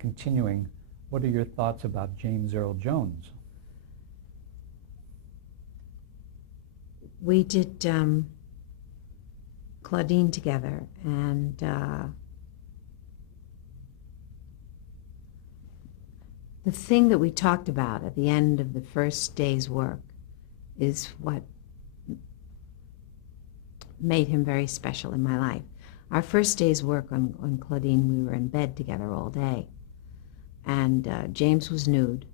continuing, what are your thoughts about James Earl Jones? We did Claudine together, and the thing that we talked about at the end of the first day's work is what made him very special in my life. Our first day's work on Claudine, we were in bed together all day. And James was nude,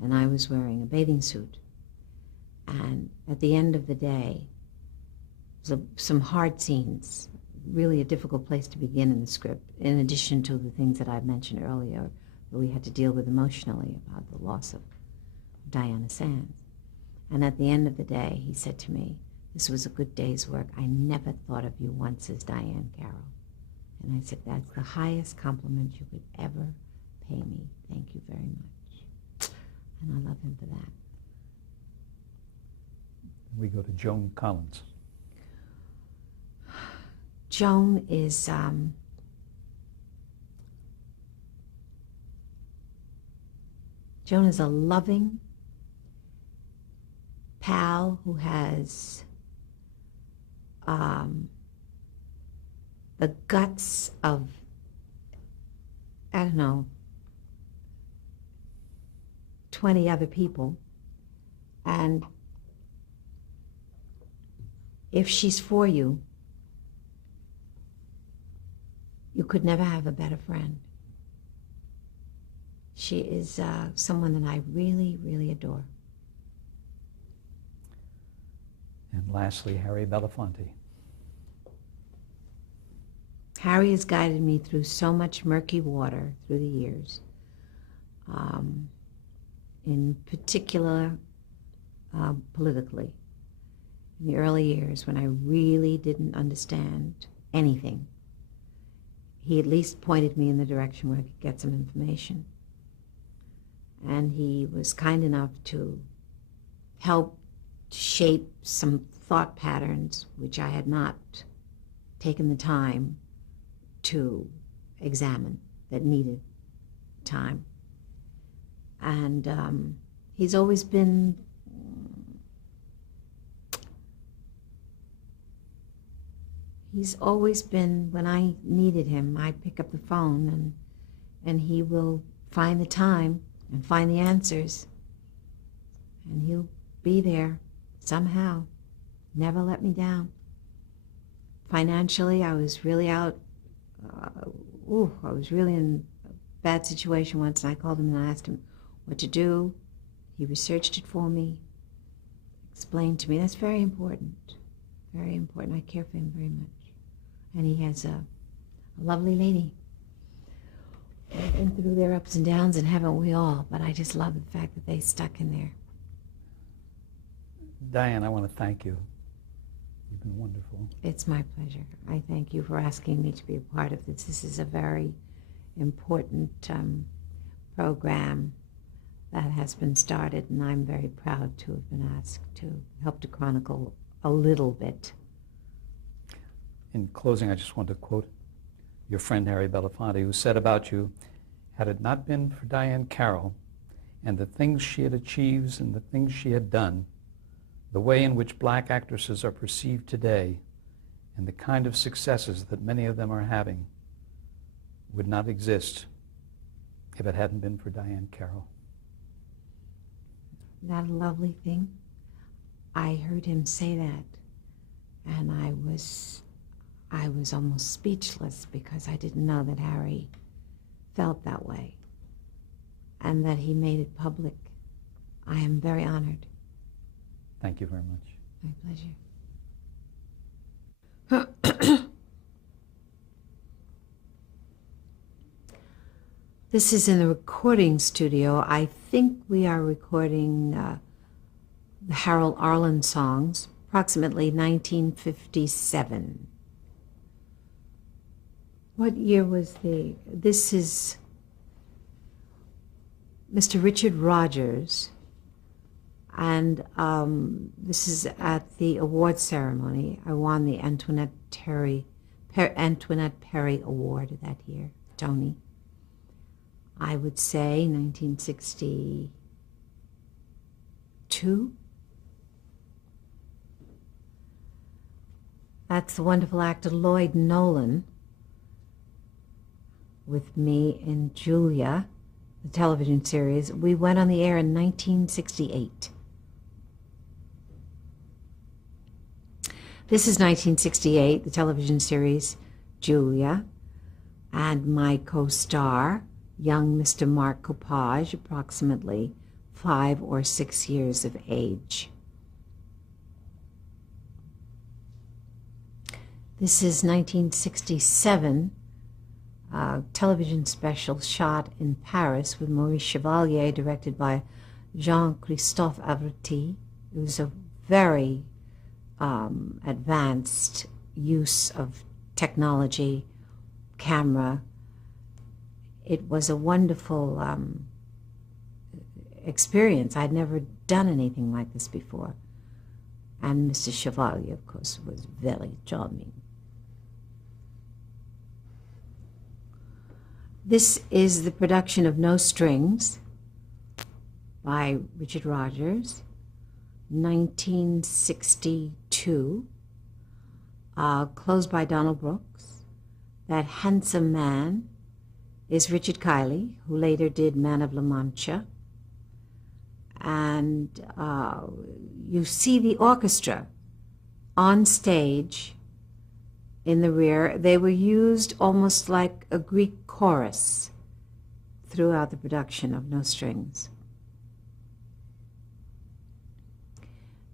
and I was wearing a bathing suit. And at the end of the day, some hard scenes, really a difficult place to begin in the script, in addition to the things that I mentioned earlier that we had to deal with emotionally about the loss of Diana Sands. And at the end of the day, he said to me, "This was a good day's work. I never thought of you once as Diahann Carroll." And I said, "That's the highest compliment you could ever pay me. Thank you very much." And I love him for that. We go to Joan Collins. Joan is a loving pal who has the guts of, I don't know, 20 other people. And if she's for you, you could never have a better friend. She is someone that I really, really adore. And lastly, Harry Belafonte. Harry has guided me through so much murky water through the years. In particular, politically. In the early years when I really didn't understand anything, he at least pointed me in the direction where I could get some information. And he was kind enough to help shape some thought patterns which I had not taken the time to examine, that needed time. And he's always been when I needed him, I pick up the phone and he will find the time and find the answers. And he'll be there somehow, never let me down. Financially, I was really out, I was really in a bad situation once, and I called him and I asked him what to do. He researched it for me, explained to me. That's very important, very important. I care for him very much. And he has a lovely lady. They've been through their ups and downs, and haven't we all? But I just love the fact that they stuck in there. Diahann, I want to thank you. You've been wonderful. It's my pleasure. I thank you for asking me to be a part of this. This is a very important program that has been started, and I'm very proud to have been asked to help to chronicle a little bit. In closing, I just want to quote your friend Harry Belafonte, who said about you, "Had it not been for Diahann Carroll and the things she had achieved and the things she had done, the way in which black actresses are perceived today, and the kind of successes that many of them are having, would not exist if it hadn't been for Diahann Carroll." Isn't that a lovely thing? I heard him say that, and I was almost speechless because I didn't know that Harry felt that way and that he made it public. I am very honored. Thank you very much. My pleasure. This is in the recording studio. I think we are recording the Harold Arlen songs, approximately 1957. What year was this is Mr. Richard Rogers, and this is at the award ceremony. I won the Antoinette Perry Award that year, Tony. I would say 1962. That's the wonderful actor Lloyd Nolan with me in Julia, the television series. We went on the air in 1968. This is 1968, the television series Julia, and my co-star, young Mr. Mark Coppage, approximately 5 or 6 years of age. This is 1967, a television special shot in Paris with Maurice Chevalier, directed by Jean-Christophe Averty. It was a very advanced use of technology, camera. It was a wonderful experience. I'd never done anything like this before. And Mr. Chevalier, of course, was very charming. This is the production of No Strings by Richard Rogers, 1962, closed by Donald Brooks. That handsome man is Richard Kiley, who later did Man of La Mancha. And you see the orchestra on stage in the rear. They were used almost like a Greek chorus throughout the production of No Strings.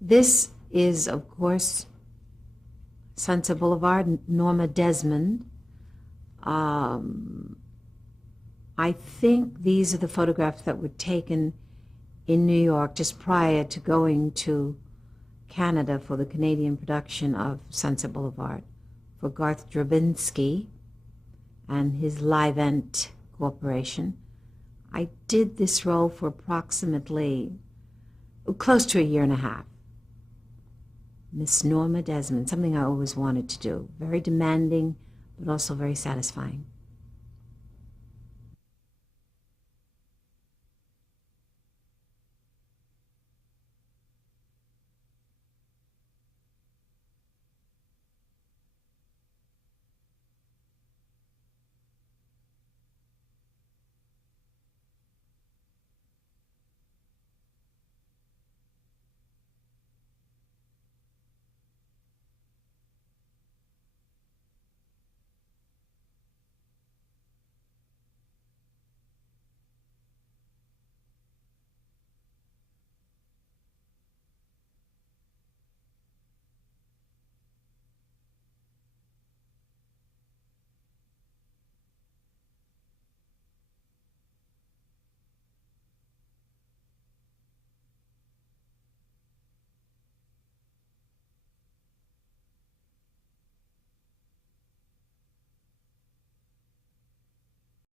This is, of course, Sunset Boulevard, Norma Desmond. I think these are the photographs that were taken in New York just prior to going to Canada for the Canadian production of Sunset Boulevard for Garth Drabinsky and his Livent Corporation. I did this role for approximately close to a year and a half. Miss Norma Desmond, something I always wanted to do. Very demanding, but also very satisfying.